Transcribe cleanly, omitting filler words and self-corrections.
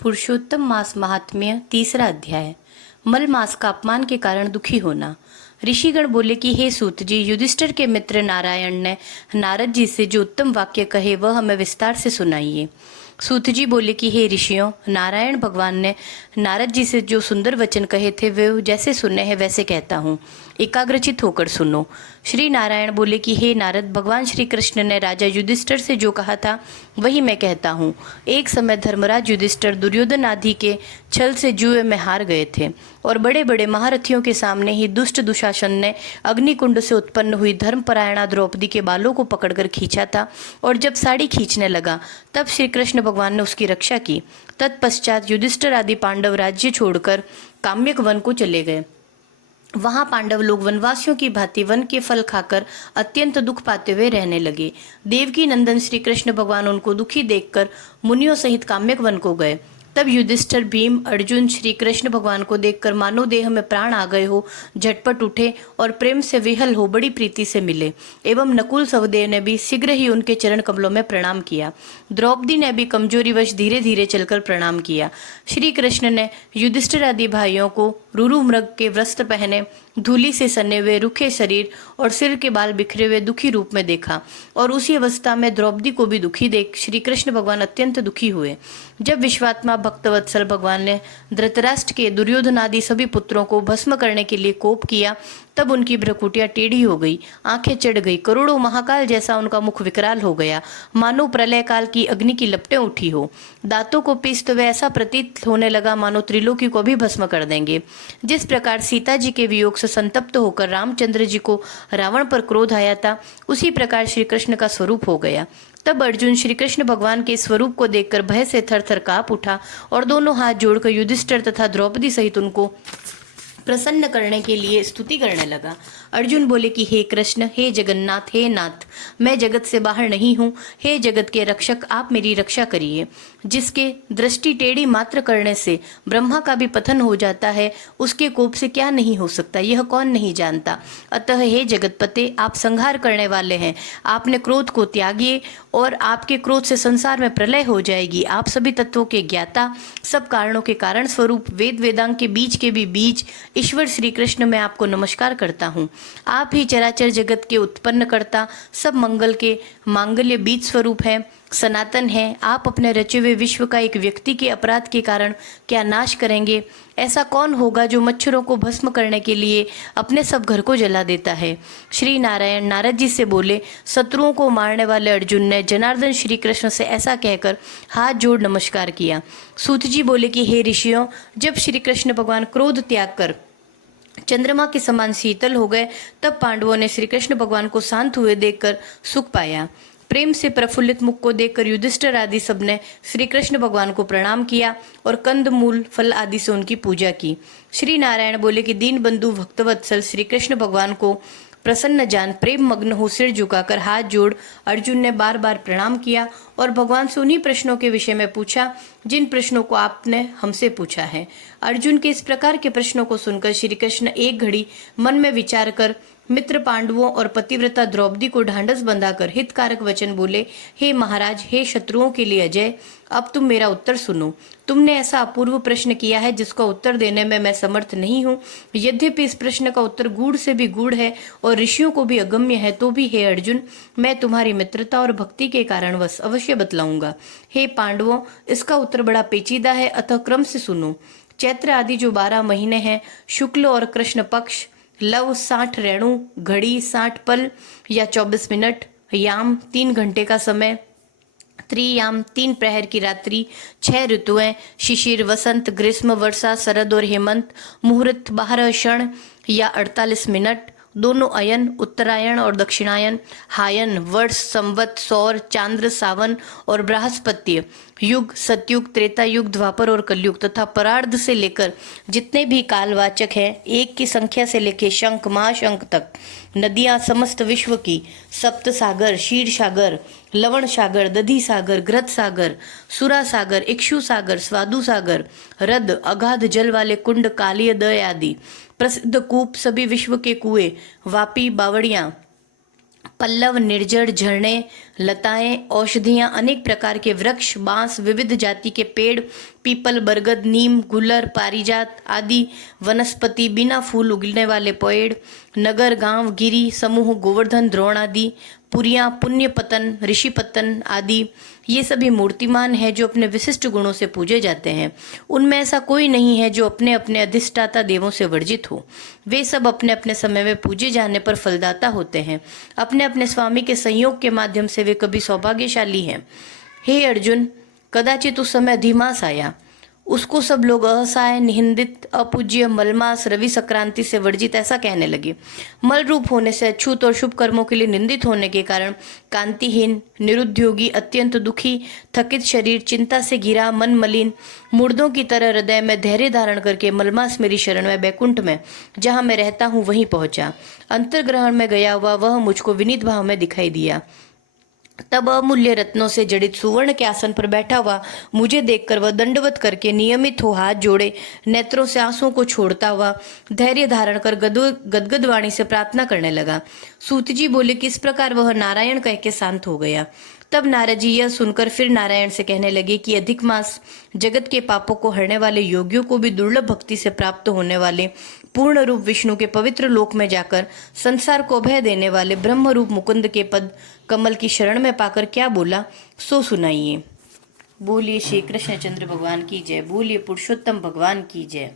पुरुषोत्तम मास महात्म्य तीसरा अध्याय। मल मास का अपमान के कारण दुखी होना। ऋषिगण बोले कि हे सूत जी, युधिष्ठिर के मित्र नारायण ने नारद जी से जो उत्तम वाक्य कहे वह हमें विस्तार से सुनाइए। सूत जी बोले कि हे ऋषियों, नारायण भगवान ने नारद जी से जो सुंदर वचन कहे थे वे जैसे सुनने हैं वैसे कहता हूँ, एकाग्रचित होकर सुनो। श्री नारायण बोले कि हे नारद, भगवान श्री कृष्ण ने राजा युधिष्ठिर से जो कहा था वही मैं कहता हूँ। एक समय धर्मराज युधिष्ठिर दुर्योधन आदि के छल से जुए में हार गए थे और बड़े बड़े महारथियों के सामने ही दुष्ट दुशासन ने अग्निकुंड से उत्पन्न हुई धर्मपरायणा द्रौपदी के बालों को पकड़कर खींचा था और जब साड़ी खींचने लगा तब श्री कृष्ण भगवान ने उसकी रक्षा की। तत्पश्चात युधिष्ठिर आदि पांडव राज्य छोड़कर काम्यक वन को चले गए। वहां पांडव लोग वनवासियों की भांति वन के फल खाकर अत्यंत दुख पाते हुए रहने लगे। देवकी नंदन श्री कृष्ण भगवान उनको दुखी देखकर मुनियों सहित काम्यक वन को गए। तब युधिष्ठिर, भीम, अर्जुन श्री कृष्ण भगवान को देखकर मानो देह में प्राण आ गए हो झटपट उठे और प्रेम से विहल हो बड़ी प्रीति से मिले। एवं नकुल सहदेव ने भी शीघ्र ही उनके चरण कमलों में प्रणाम किया। द्रौपदी ने भी कमजोरीवश धीरे धीरे चलकर प्रणाम किया। श्री कृष्ण ने युधिष्ठिर आदि भाइयों को रुरु मृग के वस्त्र पहने, धूलि से सने हुए, रुखे शरीर और सिर के बाल बिखरे हुए दुखी रूप में देखा और उसी अवस्था में द्रौपदी को भी दुखी देख श्री कृष्ण भगवान अत्यंत दुखी हुए। जब विश्वात्मा भक्तवत्सल भगवान ने धृतराष्ट्र के, दुर्योधन आदि सभी पुत्रों को भस्म करने के लिए कोप किया तब उनकी भ्रुकुटियां टेढ़ी हो गई, आंखें चढ़ गई, करोड़ों महाकाल जैसा उनका मुख विकराल हो गया, मानो प्रलय काल की अग्नि की लपटें उठी हो। दांतों को पीसते हुए ऐसा प्रतीत होने लगा मानो त्रिलोकी को भी भस्म कर देंगे। जिस प्रकार सीता जी के वियोग से संतप्त होकर रामचंद्र जी को रावण पर क्रोध आया था, उसी प्रकार श्री कृष्ण का स्वरूप हो गया। तब अर्जुन श्री कृष्ण भगवान के स्वरूप को देखकर भय से थर थर कांप उठा और दोनों हाथ जोड़कर युधिष्ठिर तथा द्रौपदी सहित उनको प्रसन्न करने के लिए स्तुति करने लगा। अर्जुन बोले कि हे कृष्ण, हे जगन्नाथ, हे नाथ, मैं जगत से बाहर नहीं हूँ। हे जगत के रक्षक, आप मेरी रक्षा करिए। जिसके दृष्टि टेढ़ी मात्र करने से ब्रह्मा का भी पतन हो जाता है, उसके कोप से क्या नहीं हो सकता, यह कौन नहीं जानता। अतः हे जगतपते, आप संहार करने वाले हैं। आपने क्रोध को त्यागिए और आपके क्रोध से संसार में प्रलय हो जाएगी। आप सभी तत्वों के ज्ञाता, सब कारणों के कारण स्वरूप, वेद वेदांग के बीज के भी बीज ईश्वर श्री कृष्ण, मैं आपको नमस्कार करता हूँ। आप ही चराचर जगत के उत्पन्न करता, सब मंगल के मांगल्य बीज स्वरूप है, सनातन है। आप अपने रचे हुए विश्व का एक व्यक्ति के अपराध के कारण क्या नाश करेंगे? ऐसा कौन होगा जो मच्छरों को भस्म करने के लिए अपने सब घर को जला देता है? श्री नारायण नारद जी से बोले। शत्रुओं को मारने वाले अर्जुन ने जनार्दन श्री कृष्ण से ऐसा कहकर हाथ जोड़ नमस्कार किया। सूत जी बोले कि हे ऋषियों, जब श्री कृष्ण भगवान क्रोध त्याग कर चंद्रमा के समान शीतल हो गए तब पांडवों ने श्री कृष्ण भगवान को शांत हुए देखकर सुख पाया। प्रेम से प्रफुल्लित मुख को देखकर युधिष्ठिर आदि सबने श्री कृष्ण भगवान को प्रणाम किया और कंद मूल फल आदि से उनकी पूजा की। श्री नारायण बोले कि दीन बंधु भक्तवत्सल श्री कृष्ण भगवान को प्रसन्न जान प्रेम मग्न हो सिर झुकाकर हाथ जोड़ अर्जुन ने बार बार प्रणाम किया और भगवान से उन्हीं प्रश्नों के विषय में पूछा जिन प्रश्नों को आपने हमसे पूछा है। अर्जुन के इस प्रकार के प्रश्नों को सुनकर श्री कृष्ण एक घड़ी मन में विचार कर मित्र पांडवों और पतिव्रता द्रौपदी को ढांढस बंधाकर हितकारक वचन बोले। हे महाराज, हे शत्रुओं के लिए अजय, अब तुम मेरा उत्तर सुनो। तुमने ऐसा अपूर्व प्रश्न किया है जिसका उत्तर देने में मैं समर्थ नहीं हूँ। यद्यपि इस प्रश्न का उत्तर गूढ़ से भी गूढ़ है और ऋषियों को भी अगम्य है, तो भी हे अर्जुन, मैं तुम्हारी मित्रता और भक्ति के कारणवश अवश्य बतलाऊंगा। हे पांडवों, इसका उत्तर बड़ा पेचीदा है, अतः क्रम से सुनो। चैत्र आदि जो 12 महीने हैं, शुक्ल और कृष्ण पक्ष, लव 60 रेणु, घड़ी 60 पल या 24 मिनट, याम 3 घंटे का समय, त्रियाम 3 प्रहर की रात्रि, 6 ऋतुएं, शिशिर, वसंत, ग्रीष्म, वर्षा, शरद और हेमंत, मुहूर्त 12 क्षण या 48 मिनट, दोनों अयन, उत्तरायण और दक्षिणायन, हायन, वर्ष, संवत, सौर, चांद्र, सावन और बृहस्पत्य, युग, सतयुग, त्रेता युग, द्वापर और कलयुग तथा परार्ध से लेकर जितने भी कालवाचक हैं, एक की संख्या से लेकर शंख महाशंख तक, नदियां समस्त विश्व की, सप्त सागर, क्षीर सागर, लवण सागर, दधी सागर, घृत सागर, सुरा सागर, इक्षु सागर, स्वादु सागर, रद, अगाध जल वाले कुंड, कालिय दय आदि प्रसिद्ध कूप, सभी विश्व के कुएं, वापी, बावड़ियां, पल्लव, निर्जर, झरने, लताएं, औषधियां, अनेक प्रकार के वृक्ष, बांस, विविध जाति के पेड़, पीपल, बरगद, नीम, गुलर, पारिजात आदि वनस्पति, बिना फूल उगने वाले पेड़, नगर, गांव, गिरी समूह, गोवर्धन, द्रोण आदि, पुरियां, पुण्य पतन, ऋषि पतन आदि, ये सभी मूर्तिमान है जो अपने विशिष्ट गुणों से पूजे जाते हैं। उनमें ऐसा कोई नहीं है जो अपने अपने अधिष्ठाता देवों से वर्जित हो। वे सब अपने अपने समय में पूजे जाने पर फलदाता होते हैं। अपने अपने स्वामी के संयोग के माध्यम से वे कभी सौभाग्यशाली हैं। हे अर्जुन, कदाचित उस समय अधिमास आया, उसको सब लोग असहाय, निंदित, अपूज्य, मलमास, रवि संक्रांति से वर्जित ऐसा कहने लगे। मल रूप होने से अछूत और शुभ कर्मों के लिए निंदित होने के कारण कांतिहीन, निरुद्योगी, अत्यंत दुखी, थकित शरीर, चिंता से घिरा, मन मलिन, मुर्दों की तरह हृदय में धैर्य धारण करके मलमास मेरी शरण में बैकुंठ में जहाँ मैं रहता हूँ वहीं पहुंचा। अंतर्ग्रहण में गया हुआ वह मुझको विनीत भाव में दिखाई दिया। तब अमूल्य रत्नों से जड़ित सुवर्ण के आसन पर बैठा हुआ मुझे देखकर वह दंडवत करके नियमित हो हाथ जोड़े नेत्रों से आंसुओं को छोड़ता हुआ धैर्य धारण कर गदगद वाणी से प्रार्थना करने लगा। सूत जी बोले कि इस प्रकार वह नारायण कह के शांत हो गया। तब नारद जी यह सुनकर फिर नारायण से कहने लगे कि अधिक मास जगत के पापों को हरने वाले योगियों को भी दुर्लभ भक्ति से प्राप्त होने वाले पूर्ण रूप विष्णु के पवित्र लोक में जाकर संसार को भय देने वाले ब्रह्म रूप मुकुंद के पद कमल की शरण में पाकर क्या बोला सो सुनाइए। बोलिए श्री कृष्ण चंद्र भगवान की जय। बोलिए पुरुषोत्तम भगवान की जय।